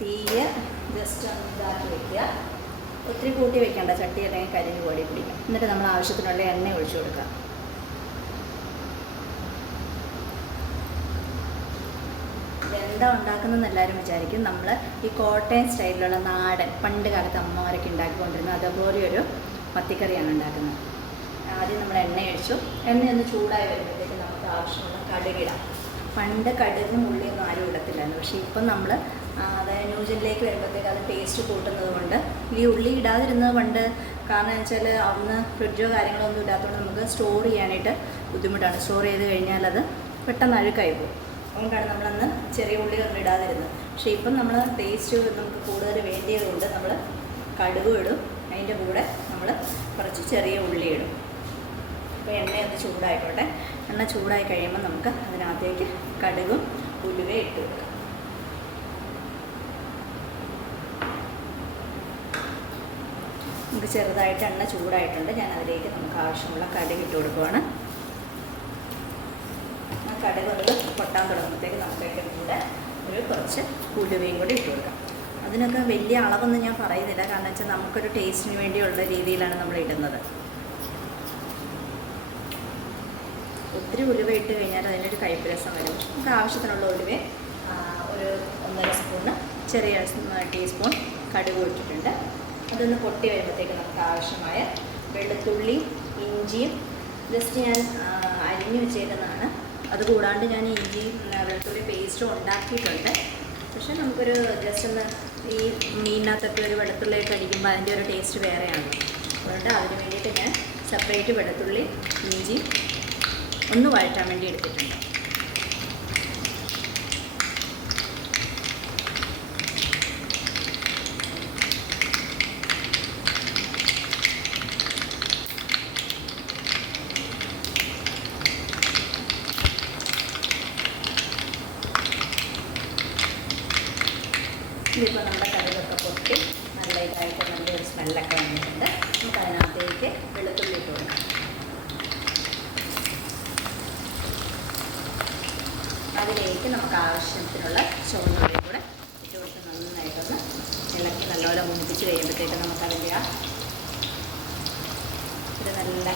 തീയ ജസ്റ്റ് ഒന്ന് ഇതാക്കി വെക്കുക. ഒത്തിരി കൂട്ടി വെക്കേണ്ട ചട്ടി അല്ലെങ്കിൽ കരിഞ്ഞ് കോടി പിടിക്കും. എന്നിട്ട് നമ്മൾ ആവശ്യത്തിനുള്ള എണ്ണ ഒഴിച്ചു കൊടുക്കുക. വെന്ത ഉണ്ടാക്കുന്നതെന്ന് എല്ലാവരും വിചാരിക്കും. നമ്മൾ ഈ കോട്ടയം സ്റ്റൈലിലുള്ള നാടൻ പണ്ട് കാലത്ത് അമ്മമാരൊക്കെ ഉണ്ടാക്കിക്കൊണ്ടിരുന്നത് അതുപോലെ ഒരു മത്തിക്കറിയാണ് ഉണ്ടാക്കുന്നത്. ആദ്യം നമ്മൾ എണ്ണ ഒഴിച്ചു. എണ്ണ ഒന്ന് ചൂടായി വരുമ്പോഴത്തേക്ക് നമുക്ക് ആവശ്യമുള്ള കടുകിടാം. പണ്ട് കടുകും ഉള്ളിയൊന്നും ആരും ഇടത്തില്ലായിരുന്നു. പക്ഷേ ഇപ്പം നമ്മൾ അതായത് ന്യൂജനിലേക്ക് വരുമ്പോഴത്തേക്ക് അത് ടേസ്റ്റ് കൂട്ടുന്നത് കൊണ്ട്. ഈ ഉള്ളി ഇടാതിരുന്നത് പണ്ട് കാരണം വെച്ചാൽ അന്ന് ഫ്രിഡ്ജോ കാര്യങ്ങളോ ഒന്നും ഇല്ലാത്തതുകൊണ്ട് നമുക്ക് സ്റ്റോർ ചെയ്യാനായിട്ട് ബുദ്ധിമുട്ടാണ്. സ്റ്റോർ ചെയ്ത് കഴിഞ്ഞാൽ അത് പെട്ടെന്ന് അഴുക്കായി പോകും. അതുകൊണ്ടാണ് നമ്മളന്ന് ചെറിയ ഉള്ളി ഒന്നും ഇടാതിരുന്നത്. പക്ഷേ ഇപ്പം നമ്മൾ പേസ്റ്റ് നമുക്ക് കൂടുതൽ വേണ്ടിയതുകൊണ്ട് നമ്മൾ കടുവ് ഇടും. അതിന്റെ കൂടെ നമ്മൾ കുറച്ച് ചെറിയ ഉള്ളി ഇടും. അപ്പോൾ എണ്ണയൊന്ന് ചൂടായിക്കോട്ടെ. എണ്ണ ചൂടായി കഴിയുമ്പോൾ നമുക്ക് അതിനകത്തേക്ക് കടുകും ഉലുവയും ഇട്ട് കൊടുക്കാം. നമുക്ക് ചെറുതായിട്ട് എണ്ണ ചൂടായിട്ടുണ്ട്. ഞാൻ അതിലേക്ക് നമുക്ക് ആവശ്യമുള്ള കടുക് ഇട്ട് കൊടുക്കുവാണ്. ആ കടുക് ഒന്ന് പൊട്ടാൻ തുടങ്ങുമ്പോഴത്തേക്ക് നമുക്കൊക്കെ കൂടെ ഒരു കുറച്ച് ഉലുവയും കൂടി ഇട്ട് കൊടുക്കാം. അതിനൊക്കെ വലിയ അളവൊന്നും ഞാൻ പറയുന്നില്ല. കാരണം വെച്ചാൽ നമുക്കൊരു ടേസ്റ്റിന് വേണ്ടിയുള്ള രീതിയിലാണ് നമ്മൾ ഇടുന്നത്. ഒത്തിരി ഉലുവ ഇട്ട് കഴിഞ്ഞാൽ അതിനൊരു കൈപ്പ് രസം വരും. നമുക്ക് ആവശ്യത്തിനുള്ള ഉലുവ ഒരു ഒന്നര സ്പൂണ് ചെറിയ ടീസ്പൂൺ കടുക് ഇട്ടിട്ടുണ്ട്. അതൊന്ന് പൊട്ടി വരുമ്പോഴത്തേക്ക് നമുക്ക് ആവശ്യമായ വെളുത്തുള്ളി ഇഞ്ചിയും ജസ്റ്റ് ഞാൻ അരിഞ്ഞു വെച്ചേക്കുന്നതാണ്. അതുകൂടാണ്ട് ഞാൻ ഇഞ്ചിയും ആ, വെളുത്തുള്ളി പേസ്റ്റും ഉണ്ടാക്കിയിട്ടുണ്ട്. പക്ഷെ നമുക്കൊരു ജസ്റ്റ് ഒന്ന് ഈ മീനിനകത്തൊക്കെ ഒരു വെളുത്തുള്ളിയൊക്കെ അടിക്കുമ്പോൾ അതിന്റെ ഒരു ടേസ്റ്റ് വേറെയാണ്. അതുകൊണ്ട് അതിന് വേണ്ടിയിട്ട് ഞാൻ സെപ്പറേറ്റ് വെളുത്തുള്ളി ഇഞ്ചി ഒന്ന് വഴറ്റാൻ വേണ്ടി എടുത്തിട്ടുണ്ട് ഇതിപ്പോൾ നമ്മുടെ കടുകൊക്കെ പൊട്ടി നല്ല ഇതായിട്ട് നല്ലൊരു സ്മെല്ലൊക്കെ വന്നിട്ടുണ്ട് നമുക്ക് അതിനകത്തേക്ക് വെളുത്തുള്ളി ഇട്ട് കൊടുക്കാം അതിലേക്ക് നമുക്ക് ആവശ്യത്തിനുള്ള ചുവന്നുള്ളി കൂടെ ഇട്ട് കൊടുത്ത് നന്നായിട്ടൊന്ന് ഇളക്കി നല്ലപോലെ മുന്നിപ്പിച്ച് കഴിയുമ്പോഴത്തേക്ക് നമുക്കതിന്റെ ആ ഒരു നല്ല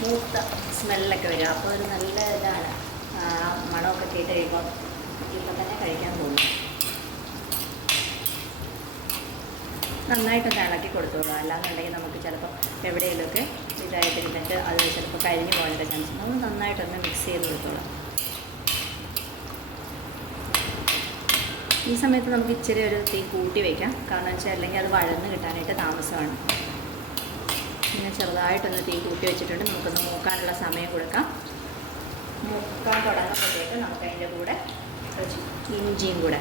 മൂത്ത സ്മെല്ലൊക്കെ വരും. അപ്പോൾ ഒരു നല്ല ഇതാണ്. മണമൊക്കെ കേട്ട് കഴിയുമ്പോൾ ഇപ്പം തന്നെ കഴിക്കാൻ തോന്നും. നന്നായിട്ടൊന്ന് ഇളക്കി കൊടുത്തോളൂ. അല്ലാന്നുണ്ടെങ്കിൽ നമുക്ക് ചിലപ്പോൾ എവിടെയെങ്കിലുമൊക്കെ ഇതായിട്ടിരുന്നിട്ട് അത് ചിലപ്പോൾ കരിഞ്ഞു പോകാനൊക്കെ ചാൻസ് ഒന്ന് നന്നായിട്ടൊന്ന് മിക്സ് ചെയ്ത് കൊടുത്തോളാം. ഈ സമയത്ത് നമുക്ക് ഇച്ചിരി ഒരു തീ കൂട്ടി വയ്ക്കാം കാരണം വെച്ചാൽ അല്ലെങ്കിൽ അത് വഴന്ന് കിട്ടാനായിട്ട് താമസമാണ്. പിന്നെ ചെറുതായിട്ടൊന്ന് തീ കൂട്ടി വെച്ചിട്ടുണ്ട്. നമുക്കൊന്ന് മൂക്കാനുള്ള സമയം കൊടുക്കാം. മൂക്കാൻ തുടങ്ങുമ്പോഴത്തേക്ക് നമുക്ക് അതിന്റെ കൂടെ ഇഞ്ചിയും കൂടെ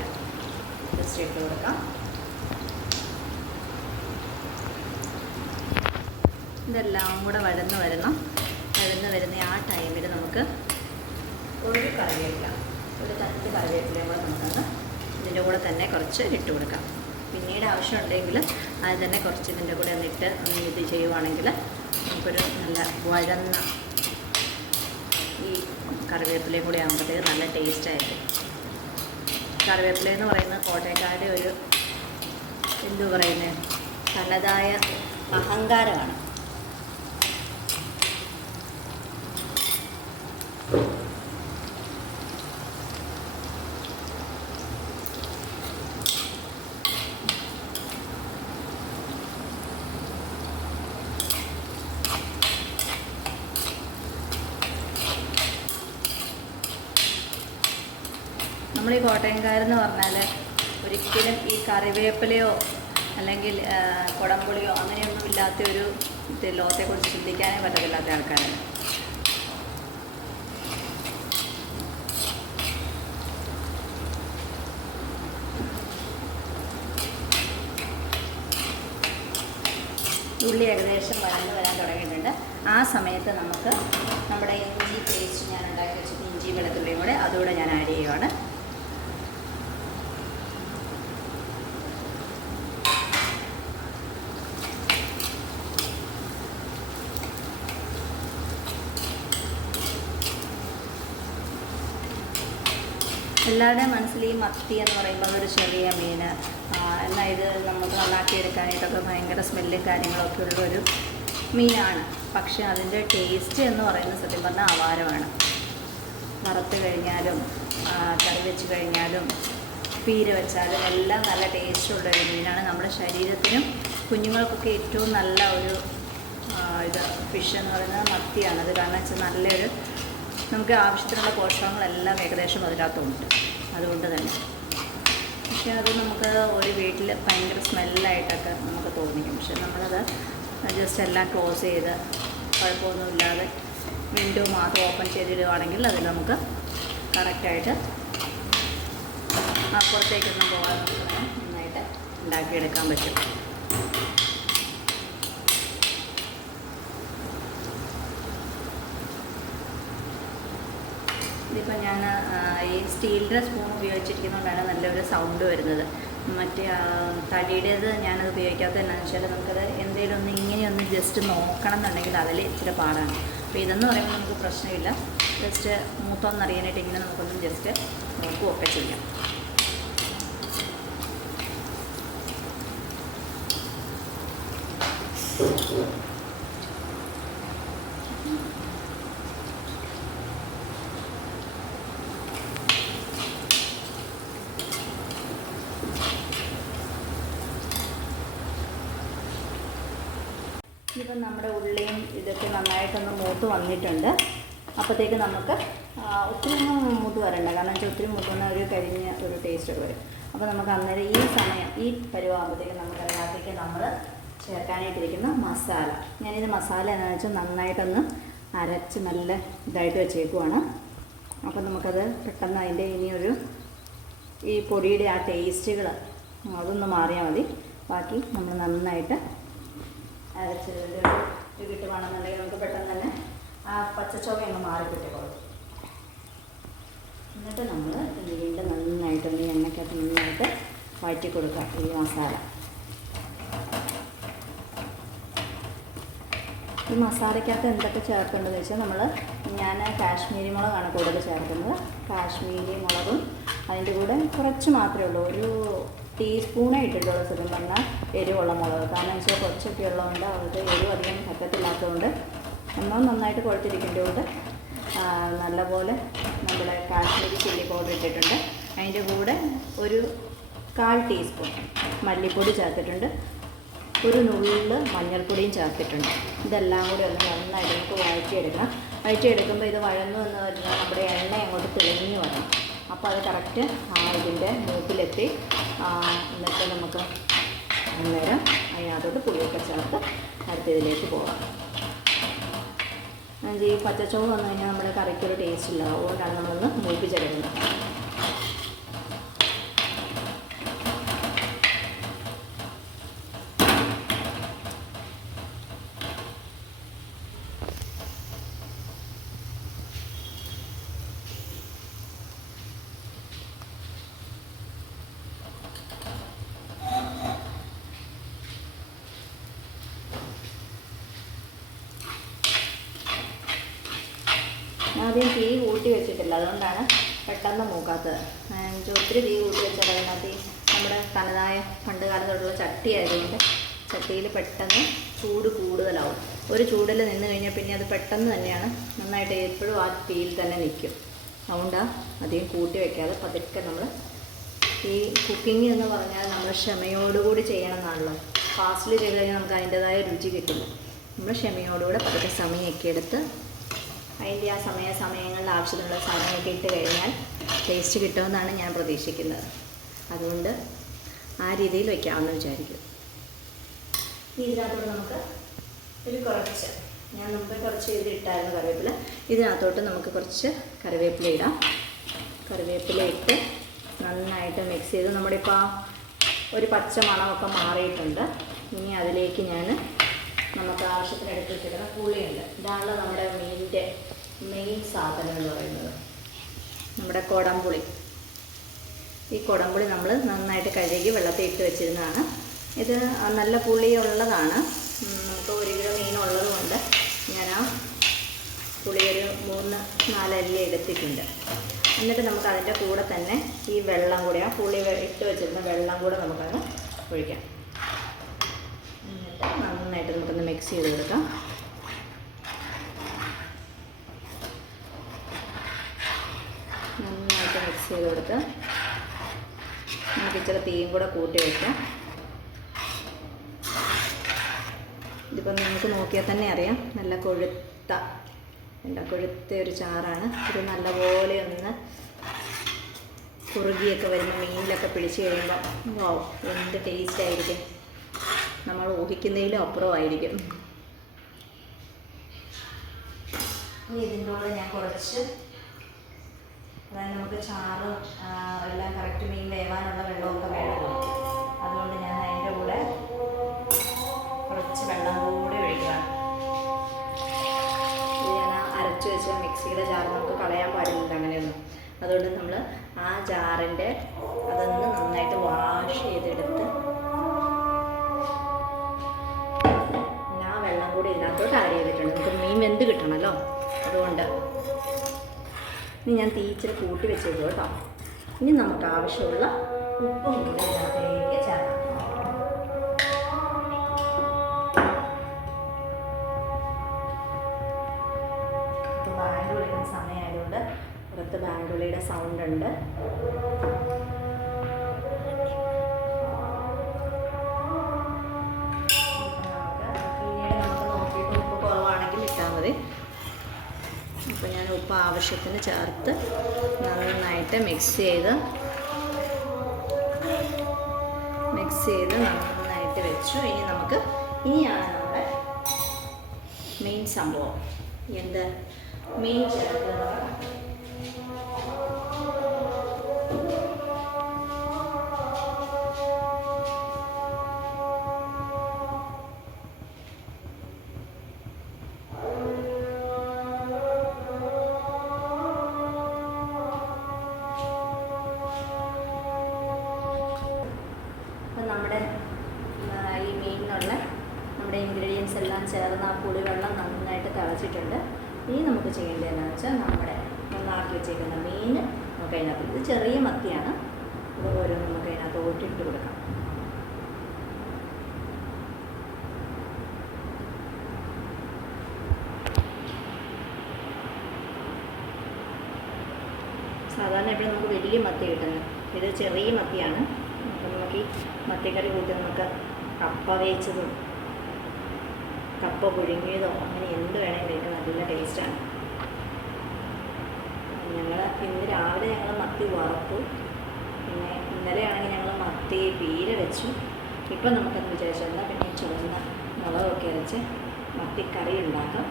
ജസ്റ്റ് ഇട്ട് കൊടുക്കാം. ഇതെല്ലാം കൂടെ വഴന്ന് വരണം. വഴന്ന് വരുന്ന ആ ടൈമിൽ നമുക്ക് ഒരു കറിവേപ്പില ഒരു തട്ട് കറിവേപ്പിലയും കൂടെ നമുക്കൊന്ന് ഇതിന്റെ കൂടെ തന്നെ കുറച്ച് ഇട്ട് കൊടുക്കാം. പിന്നീട് ആവശ്യമുണ്ടെങ്കിൽ അത് തന്നെ കുറച്ച് ഇതിന്റെ കൂടെ ഒന്നിട്ട് ഒന്ന് ഇത് ചെയ്യുവാണെങ്കിൽ നമുക്കൊരു നല്ല വഴന്ന ഈ കറിവേപ്പിലയും കൂടി ആകുമ്പോഴത്തേക്ക് നല്ല ടേസ്റ്റായിരിക്കും കറിവേപ്പില എന്ന് പറയുന്നത് കോട്ടയക്കാരുടെ ഒരു എന്തു പറയുന്നത് തനതായ അഹങ്കാരമാണ്. നമ്മൾ ഈ കോട്ടയംകാരെന്ന് പറഞ്ഞാൽ ഒരിക്കലും ഈ കറിവേപ്പിലയോ അല്ലെങ്കിൽ കുടംപുളിയോ അങ്ങനെയൊന്നും ഇല്ലാത്ത ഒരു ലോകത്തെക്കുറിച്ച് ചിന്തിക്കാനേ പറ്റത്തില്ലാത്ത ആൾക്കാരാണ്. ഉള്ളി ഏകദേശം വഴന്ന് വരാൻ തുടങ്ങിയിട്ടുണ്ട്. ആ സമയത്ത് നമുക്ക് നമ്മുടെ ഇഞ്ചി പേസ്റ്റ് ഞാൻ ഉണ്ടാക്കി വെച്ചിട്ട് ഇഞ്ചി വെളുത്തുള്ളിയും കൂടെ അതുകൂടെ ഞാൻ ആഡ് ചെയ്യുവാണ്. എല്ലാവരുടെയും മനസ്സിൽ ഈ മത്തി എന്ന് പറയുമ്പോൾ ഒരു ചെറിയ മീൻ. എന്നാൽ ഇത് നമുക്ക് നന്നാക്കിയെടുക്കാനായിട്ടൊക്കെ ഭയങ്കര സ്മെല്ലും കാര്യങ്ങളൊക്കെ ഉള്ളൊരു മീനാണ്. പക്ഷെ അതിന്റെ ടേസ്റ്റ് എന്ന് പറയുന്നത് സത്യം പറഞ്ഞാൽ അവാരമാണ് വറുത്ത് കഴിഞ്ഞാലും കറി വെച്ച് കഴിഞ്ഞാലും പീര വെച്ചാലും എല്ലാം നല്ല ടേസ്റ്റുള്ള ഒരു മീനാണ്. നമ്മുടെ ശരീരത്തിനും കുഞ്ഞുങ്ങൾക്കൊക്കെ ഏറ്റവും നല്ല ഒരു ഇത് ഫിഷ് എന്ന് പറയുന്നത് മത്തിയാണ്. അത് കാരണം വെച്ചാൽ നല്ലൊരു നമുക്ക് ആവശ്യത്തിനുള്ള പോഷകങ്ങളെല്ലാം ഏകദേശം അതിനകത്തുണ്ട്. അതുകൊണ്ട് തന്നെ. പക്ഷേ അത് നമുക്ക് ഒരു വീട്ടിൽ ഭയങ്കര സ്മെല്ലായിട്ടൊക്കെ നമുക്ക് തോന്നിക്കും. പക്ഷെ നമ്മളത് ജസ്റ്റ് എല്ലാം ക്ലോസ് ചെയ്ത് കുഴപ്പമൊന്നുമില്ലാതെ വിൻഡോ മാത്രം ഓപ്പൺ ചെയ്തിടുകയാണെങ്കിൽ അതിൽ നമുക്ക് കറക്റ്റായിട്ട് അപ്പുറത്തേക്കൊന്നും നമുക്ക് നന്നായിട്ട് ഉണ്ടാക്കിയെടുക്കാൻ പറ്റും. ഇതിപ്പോൾ ഞാൻ ഈ സ്റ്റീലിന്റെ സ്പൂൺ ഉപയോഗിച്ചിരിക്കുന്നതുകൊണ്ടാണ് നല്ലൊരു സൗണ്ട് വരുന്നത്. മറ്റേ തടിയുടേത് ഞാനത് ഉപയോഗിക്കാത്തത് എന്നാന്ന് വെച്ചാൽ നമുക്കത് എന്തെങ്കിലും ഒന്ന് ഇങ്ങനെയൊന്ന് ജസ്റ്റ് നോക്കണം എന്നുണ്ടെങ്കിൽ അതിൽ ഇച്ചിരി പാടാണ്. അപ്പോൾ ഇതെന്ന് പറയുമ്പോൾ നമുക്ക് പ്രശ്നമില്ല. ജസ്റ്റ് മൂത്തോന്നറിയാനായിട്ട് ഇങ്ങനെ നമുക്കൊന്ന് ജസ്റ്റ് നോക്കുകയൊക്കെ ചെയ്യാം. ഇപ്പം നമ്മുടെ ഉള്ളിയും ഇതൊക്കെ നന്നായിട്ടൊന്ന് മൂത്ത് വന്നിട്ടുണ്ട്. അപ്പോഴത്തേക്ക് നമുക്ക് ഒത്തിരി മൂത്ത് വരണ്ട. കാരണം വെച്ചാൽ ഒത്തിരി മൂത്ത് വന്നാൽ ഒരു കരിഞ്ഞ ഒരു ടേസ്റ്റ് വരും. അപ്പോൾ നമുക്ക് അന്നേരം ഈ സമയം ഈ പരുവാകുമ്പോഴത്തേക്ക് നമുക്ക് അതിനകത്തേക്ക് നമ്മൾ ചേർക്കാനായിട്ടിരിക്കുന്ന മസാല. ഞാനിത് മസാല എന്താണെന്ന് വെച്ചാൽ നന്നായിട്ടൊന്ന് അരച്ച് നല്ല ഇതായിട്ട് വെച്ചേക്കുവാണ്. അപ്പോൾ നമുക്കത് പെട്ടെന്ന് അതിന്റെ ഇനിയൊരു ഈ പൊടിയുടെ ആ ടേസ്റ്റുകൾ അതൊന്ന് മാറിയാൽ മതി. ബാക്കി നമ്മൾ നന്നായിട്ട് അരച്ച് ഒരു കിട്ടുവാണെന്നുണ്ടെങ്കിൽ നമുക്ക് പെട്ടെന്ന് തന്നെ ആ പച്ചച്ചോവ അങ്ങ് മാറി കിട്ടിക്കോളും. എന്നിട്ട് നമ്മൾ വീണ്ടും നന്നായിട്ടൊന്ന് എണ്ണയ്ക്കകത്ത് നന്നായിട്ട് വഴറ്റി കൊടുക്കുക ഈ മസാല. ഈ മസാലയ്ക്കകത്ത് എന്തൊക്കെ ചേർക്കേണ്ടതെന്ന് വെച്ചാൽ നമ്മൾ ഞാൻ കാശ്മീരി മുളകാണ് കൂടുതൽ ചേർക്കുന്നത്. കാശ്മീരി മുളകും അതിന്റെ കൂടെ കുറച്ച് മാത്രമേ ഉള്ളൂ. ഒരു ടീസ്പൂണേ ഇട്ടിട്ടുള്ളൂ സത്യം എരിവുള്ള മുളക്. കാരണം വെച്ചാൽ കുറച്ചൊക്കെ ഉള്ളതുകൊണ്ട് അവർക്ക് എരിവ് അധികം പറ്റത്തില്ലാത്തതുകൊണ്ട് നമ്മൾ നന്നായിട്ട് കുഴത്തിരിക്കേണ്ടതുകൊണ്ട് നല്ലപോലെ നമ്മുടെ കാശ്മീരി ചില്ലി പൗഡർ ഇട്ടിട്ടുണ്ട്. അതിന്റെ കൂടെ ഒരു കാൽ ടീസ്പൂൺ മല്ലിപ്പൊടി ചേർത്തിട്ടുണ്ട്. ഒരു നുള്ള് മഞ്ഞൾപ്പൊടിയും ചേർത്തിട്ടുണ്ട്. ഇതെല്ലാം കൂടി ഒന്ന് നന്നായിട്ട് നമുക്ക് വഴറ്റിയെടുക്കണം. വഴറ്റിയെടുക്കുമ്പോൾ ഇത് വഴന്നു എന്ന് പറഞ്ഞാൽ നമ്മുടെ എണ്ണ അങ്ങോട്ട് തെളിഞ്ഞു വരണം. അപ്പോൾ അത് കറക്റ്റ് ഇതിന്റെ മൂപ്പിലെത്തി എന്നിട്ട് നമുക്ക് അന്നേരം അതിനകത്തോട്ട് പുളിയൊക്കെ ചേർത്ത് അടുത്ത ഇതിലേക്ക് പോകാം ഈ പച്ചച്ചോറ് വന്നു കഴിഞ്ഞാൽ നമ്മുടെ കറിക്കൊരു ടേസ്റ്റ് ഇല്ല. അതുകൊണ്ടാണ് നമ്മളൊന്ന് മൂപ്പിച്ചെടുക്കുന്നത്. ആദ്യം തീ കൂട്ടി വെച്ചിട്ടില്ല. അതുകൊണ്ടാണ് പെട്ടെന്ന് മൂക്കാത്തത്. ഒത്തിരി തീ കൂട്ടി വെച്ചാൽ അതിനകത്ത് നമ്മുടെ തനതായ പണ്ട് കാലത്തോടുള്ള ചട്ടി ആയതുകൊണ്ട് ചട്ടിയിൽ പെട്ടെന്ന് ചൂട് കൂടുതലാവും. ഒരു ചൂടിൽ നിന്ന് കഴിഞ്ഞാൽ പിന്നെ അത് പെട്ടെന്ന് തന്നെയാണ് നന്നായിട്ട് എപ്പോഴും ആ തീയിൽ തന്നെ നിൽക്കും. അതുകൊണ്ടാണ് അധികം കൂട്ടി വെക്കാതെ പതുക്കെ നമ്മൾ ഈ കുക്കിംഗ് എന്ന് പറഞ്ഞാൽ നമ്മൾ ക്ഷമയോടുകൂടി ചെയ്യണം എന്നാണല്ലോ ഫാസ്റ്റിൽ ചെയ്ത് കഴിഞ്ഞാൽ നമുക്ക് അതിന്റെതായ രുചി കിട്ടില്ല നമ്മൾ ക്ഷമയോടുകൂടെ പതുക്കെ സമയമൊക്കെ എടുത്ത് അതിന്റെ ആ സമയ സമയങ്ങളിൽ ആവശ്യത്തിനുള്ള സാധനങ്ങളൊക്കെ ഇട്ട് കഴിഞ്ഞാൽ ടേസ്റ്റ് കിട്ടുമെന്നാണ് ഞാൻ പ്രതീക്ഷിക്കുന്നത്. അതുകൊണ്ട് ആ രീതിയിൽ വയ്ക്കാമെന്ന് വിചാരിക്കും ഇതിനകത്തോട്ട് നമുക്ക് ഒരു കുറച്ച് ഞാൻ മുമ്പ് കുറച്ച് ഇത് ഇട്ടായിരുന്നു കറിവേപ്പില. ഇതിനകത്തോട്ട് നമുക്ക് കുറച്ച് കറിവേപ്പില ഇടാം. കറിവേപ്പില ഇട്ട് നന്നായിട്ട് മിക്സ് ചെയ്ത്. നമ്മുടെ ഇപ്പോൾ ഒരു പച്ച മണമൊക്കെ മാറിയിട്ടുണ്ട്. ഇനി അതിലേക്ക് ഞാൻ നമുക്ക് ആവശ്യത്തിന് എടുത്ത് വെച്ചിരിക്കുന്ന പുളിയുണ്ട്. ഇതാണ് നമ്മുടെ മീനിന്റെ മെയിൻ സാധനം എന്ന് പറയുന്നത്. നമ്മുടെ കുടംപുളി. ഈ കുടംപുളി നമ്മൾ നന്നായിട്ട് കഴുകി വെള്ളത്തിൽ ഇട്ട് വെച്ചിരുന്നതാണ്. ഇത് നല്ല പുളി ഉള്ളതാണ് നമുക്ക് ഒരു കിലോ മീൻ ഉള്ളതുകൊണ്ട് ഞാൻ ആ പുളി ഒരു മൂന്ന് നാലല്ലി എടുത്തിട്ടുണ്ട്. എന്നിട്ട് നമുക്ക് അതിന്റെ കൂടെ തന്നെ ഈ വെള്ളം കൂടി ആ പുളി ഇട്ട് വെച്ചിരുന്ന വെള്ളം കൂടെ നമുക്കങ്ങ് ഒഴിക്കാം. നന്നായിട്ട് നമുക്കൊന്ന് മിക്സ് ചെയ്ത് കൊടുക്കാം. നന്നായിട്ട് മിക്സ് ചെയ്ത് കൊടുത്ത് നമുക്ക് ഇച്ചിരി തീയും കൂടെ കൂട്ടി വയ്ക്കാം ഇതിപ്പം നിങ്ങൾക്ക് നോക്കിയാൽ തന്നെ അറിയാം. നല്ല കൊഴുത്ത നല്ല കൊഴുത്ത ഒരു ചാറാണ്. ഇത് നല്ലപോലെ ഒന്ന് കുറുകിയൊക്കെ വരുന്ന മീനിലൊക്കെ പിടിച്ച് കഴിയുമ്പോൾ വാവ് എന്ത് ടേസ്റ്റ് ആയിരിക്കും. നമ്മൾ ഊഹിക്കുന്നതിലും അപ്പുറമായിരിക്കും. ആയിരിക്കും ഇതിന്റെ കൂടെ ഞാൻ കുറച്ച് അതായത് നമുക്ക് ചാറും എല്ലാം കറക്റ്റ് മീൻ വേവാനുള്ള വെള്ളമൊക്കെ വേണമല്ലോ അതുകൊണ്ട് ഞാൻ അതിന്റെ കൂടെ കുറച്ച് വെള്ളം കൂടി ഒഴിക്കുക. ഇത് ഞാൻ ആ അരച്ച് വെച്ച മിക്സിയുടെ ജാർ നമുക്ക് കളയാൻ പാടില്ല അങ്ങനെയൊന്നും. അതുകൊണ്ട് നമ്മൾ ആ ജാറിന്റെ അതൊന്ന് നന്നായിട്ട് വാഷ് ചെയ്തെടുത്ത് വെന്ത് കിട്ടണമല്ലോ അതുകൊണ്ട് ഇനി ഞാൻ തീച്ചിരി കൂട്ടി വെച്ചേക്കും കേട്ടോ. ഇനി നമുക്ക് ആവശ്യമുള്ള ഉപ്പും കൂടി ആവശ്യത്തിന് ചേർത്ത് നന്നായിട്ട് മിക്സ് ചെയ്ത് മിക്സ് ചെയ്ത് നന്നായിട്ട് വെച്ചു. ഇനി നമുക്ക് ഇനിയാണ് നമ്മുടെ മെയിൻ സംഭവം. എന്ത്? മെയിൻ ചേർക്കുന്നത് ചേർന്ന് ആ പുളിവെള്ളം നന്നായിട്ട് തിളച്ചിട്ടുണ്ട്. ഇനി നമുക്ക് ചെയ്യേണ്ടതെന്ന് വെച്ചാൽ നമ്മുടെ ഒന്നാക്കി വെച്ചേക്കുന്ന മീൻ നമുക്ക് അതിനകത്ത് ഇത് ചെറിയ മത്തിയാണ്. ഇത് ഓരോ നമുക്ക് അതിനകത്ത് ഓട്ടിട്ട് കൊടുക്കാം. സാധാരണ എപ്പോഴും നമുക്ക് വലിയ മത്തി കിട്ടുന്നത്. ഇത് ചെറിയ മത്തിയാണ്. അപ്പം നമുക്ക് ഈ മത്തിക്കറി കൂട്ടി നമുക്ക് കപ്പ വേച്ചതും കപ്പ പുഴുങ്ങിയതോ അങ്ങനെ എന്ത് വേണമെങ്കിലും കഴിക്കാൻ നല്ല ടേസ്റ്റാണ് ഞങ്ങൾ ഇന്ന് രാവിലെ ഞങ്ങൾ മത്തി വറുത്തു. പിന്നെ ഇന്നലെയാണെങ്കിൽ ഞങ്ങൾ മത്തി പീര വെച്ചു. ഇപ്പം നമുക്കെന്ന് വിചാരിച്ചാൽ പിന്നെ ചുവന്ന മുളകൊക്കെ അരച്ച് കറി ഉണ്ടാക്കാം.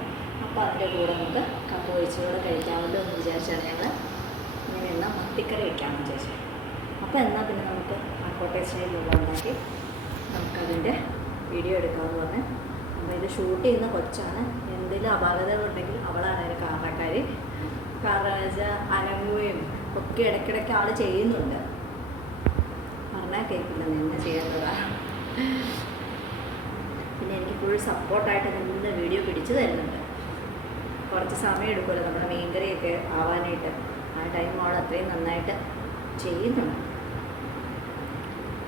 അപ്പോൾ അതിന്റെ കൂടെ നമുക്ക് കപ്പ ഒഴിച്ചുകൂടെ കഴിക്കാമല്ലോ എന്ന് വിചാരിച്ചാണ് ഞങ്ങൾ ഇങ്ങനെ എന്നാൽ മത്തിക്കറി വെക്കാമെന്ന് വിചാരിച്ചു. അപ്പോൾ എന്നാൽ പിന്നെ നമുക്ക് ആ കോട്ടയം സ്റ്റൈലിലുള്ള ഉണ്ടാക്കി നമുക്കതിന്റെ വീഡിയോ എടുക്കാമെന്ന് പറഞ്ഞ് അപ്പോൾ ഷൂട്ട് ചെയ്യുന്ന കൊച്ചാണ്. എന്തെങ്കിലും അപാകതകൾ ഉണ്ടെങ്കിൽ അവളാണ് അതിന് കാരണക്കാർ കാരണം അനങ്ങുകയും ഒക്കെ ഇടയ്ക്കിടയ്ക്ക് ആൾ ചെയ്യുന്നുണ്ട്. പറഞ്ഞാൽ കേൾക്കില്ല നിന്ന് ചെയ്യേണ്ടതാണ് പിന്നെ എനിക്ക് ഫുൾ സപ്പോർട്ടായിട്ട് നിന്ന് വീഡിയോ പിടിച്ചു തരുന്നുണ്ട്. കുറച്ച് സമയം എടുക്കുമല്ലോ നമ്മുടെ മീൻകറിയൊക്കെ ആവാനായിട്ട്. ആ ടൈം അവൾ അത്രയും നന്നായിട്ട് ചെയ്യുന്നുണ്ട്.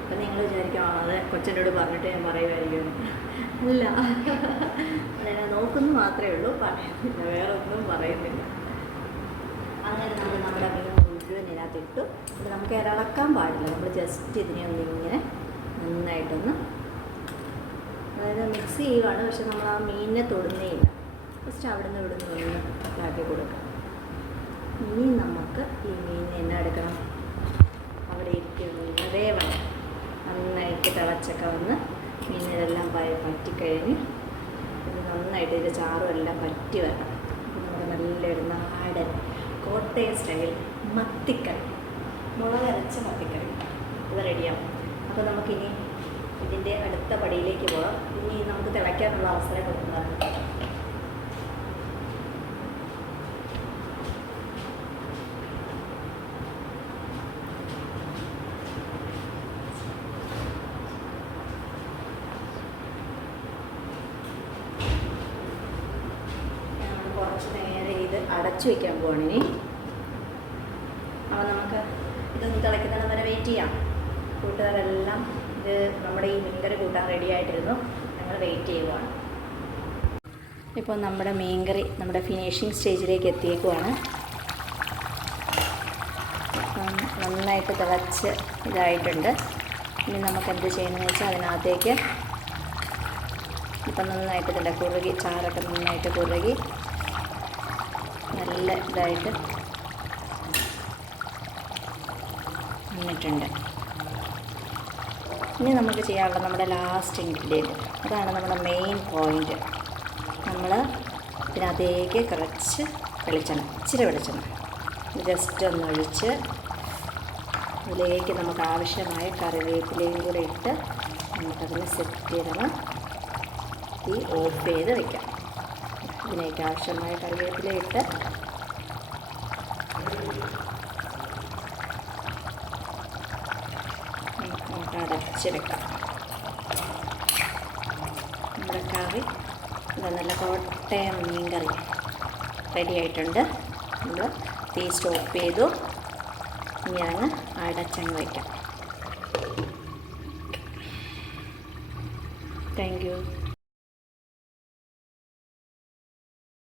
അപ്പം നിങ്ങൾ വിചാരിക്കും അത് കൊച്ചനോട് പറഞ്ഞിട്ട് ഞാൻ പറയുമായിരിക്കും. അല്ല അങ്ങനെ നോക്കുന്നു മാത്രമേ ഉള്ളൂ. പറയുന്നില്ല വേറെ ഒന്നും പറയുന്നില്ല. അങ്ങനെ നമ്മൾ നമ്മുടെ മീൻ മുഴുവൻ ഇതിനകത്തിട്ടു അപ്പം നമുക്ക് ഇളക്കാൻ പാടില്ല. നമ്മൾ ജസ്റ്റ് ഇതിനെ ഒന്ന് ഇങ്ങനെ നന്നായിട്ടൊന്ന് അതായത് മിക്സ് ചെയ്യുകയാണ് പക്ഷെ നമ്മൾ ആ മീനിനെ തൊടുന്നേ ഇല്ല. ജസ്റ്റ് അവിടെ നിന്ന് ഇവിടെ നിന്ന് ഒന്ന് ഇതാക്കി കൊടുക്കാം. ഇനി നമുക്ക് ഈ മീനിനെ എന്നാ എടുക്കണം? അവിടെ ഇരിക്കുന്ന വേവണം. നന്നായിട്ട് തിളച്ചൊക്കെ വന്ന് പായ പറ്റിക്കഴിഞ്ഞ് ഇത് നന്നായിട്ട് ഇതിന്റെ ചാറും എല്ലാം പറ്റി വരണം. നമ്മുടെ നല്ലൊരു നാടൻ കോട്ടയം സ്റ്റൈൽ മത്തിക്കറി മുളകരച്ച മത്തിക്കറി ഇത് റെഡിയാവും. അപ്പോൾ നമുക്കിനി ഇതിന്റെ അടുത്ത പടിയിലേക്ക് പോകാം. ഇനി നമുക്ക് തിളയ്ക്കാനുള്ള അവസരം കൊടുക്കുന്നതാണ് ഞാൻ പോവാണ് ഇനി. അപ്പം നമുക്ക് ഇതൊന്ന് പോവാണ് വരെ വെയിറ്റ് ചെയ്യാം. കൂട്ടുകാരെല്ലാം ഇത് നമ്മുടെ ഈ മീൻകറി കൂട്ടാൻ റെഡി ആയിട്ടിരുന്നു. ഞങ്ങൾ വെയിറ്റ് ചെയ്യുവാണ്. ഇപ്പോൾ നമ്മുടെ മീൻകറി നമ്മുടെ ഫിനിഷിങ് സ്റ്റേജിലേക്ക് എത്തിയേക്കുവാണ്. നന്നായിട്ട് തിളച്ച് ഇതായിട്ടുണ്ട്. ഇനി നമുക്ക് എന്ത് ചെയ്യണമെന്ന് വെച്ചാൽ അതിനകത്തേക്ക് ഇപ്പം നന്നായിട്ട് ഇതിന്റെ കുറുകി ചാറൊക്കെ നന്നായിട്ട് കുറുകി നല്ല ഇതായിട്ട് വന്നിട്ടുണ്ട്. ഇനി നമുക്ക് ചെയ്യാനുള്ള നമ്മുടെ ലാസ്റ്റ് ഇൻഗ്രീഡിയന്റ് അതാണ് നമ്മുടെ മെയിൻ പോയിന്റ് നമ്മൾ ഇതിനകത്തേക്ക് കുറച്ച് വെളിച്ചെണ്ണ ഇച്ചിരി വെളിച്ചെണ്ണ. ജസ്റ്റ് ഒന്ന് ഒഴിച്ച് ഇതിലേക്ക് നമുക്ക് ആവശ്യമായ കറിവേപ്പിലയും കൂടെ ഇട്ട് നമുക്കതിനെ സെറ്റ് ചെയ്തണം ഈ ഓഫ് ചെയ്ത് വെക്കാം. ഇതിലേക്ക് ആവശ്യമായ കറിവേപ്പില ഇട്ട് അടച്ച് വെക്കാം. നമ്മുടെ കറി നല്ല കോട്ടയം മീൻ കറി റെഡി ആയിട്ടുണ്ട്. നമ്മൾ തീ സ്റ്റോപ്പ് ചെയ്തു. ഇനി അങ്ങ് അടച്ചങ്ങ് വയ്ക്കാം